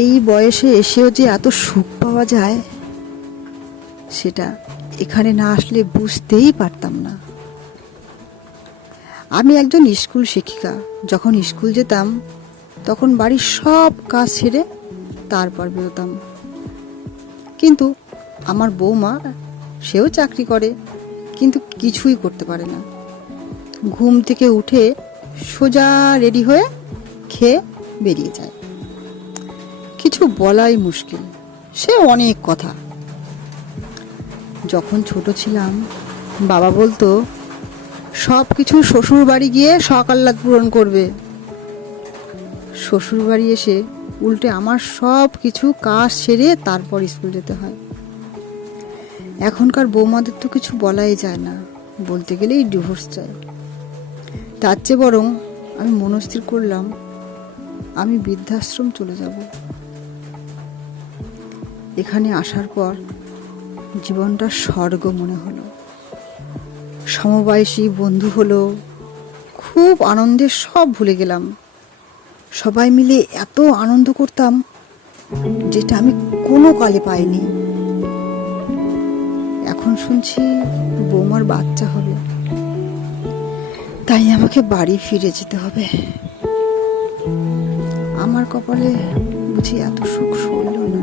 এই বয়সে এসেও যে এত সুখ পাওয়া যায় সেটা এখানে না আসলে বুঝতেই পারতাম না। আমি একজন স্কুল শিক্ষিকা। যখন স্কুল যেতাম তখন বাড়ির সব কাজ ছেড়ে তারপর বেরোতাম। কিন্তু আমার বৌমা, সেও চাকরি করে, কিন্তু কিছুই করতে পারে না। ঘুম থেকে উঠে সোজা রেডি হয়ে খেয়ে বেরিয়ে যায়। কিছু বলাই মুশকিল, সে অনেক কথা। যখন ছোট ছিলাম বাবা বলতো সব কিছু শ্বশুর বাড়ি গিয়ে সকাল্লাদ পূরণ করবে। শ্বশুর বাড়ি এসে উল্টে আমার সব কিছু কাজ সেরে তারপর স্কুল যেতে হয়। এখনকার বৌমাদের তো কিছু বলাই যায় না, বলতে গেলেই ডিভোর্স চাই। তার চেয়ে বরং আমি মনস্থির করলাম আমি বৃদ্ধাশ্রম চলে যাব। এখানে আসার পর জীবনটা স্বর্গ মনে হলো। সমবয়সী বন্ধু হলো, খুব আনন্দে সব ভুলে গেলাম। সবাই মিলে এত আনন্দ করতাম যেটা আমি কোনো কালে পাইনি। এখন শুনছি বৌমার বাচ্চা হবে, তাই আমাকে বাড়ি ফিরে যেতে হবে। আমার কপালে বুঝি এত সুখ সইল না।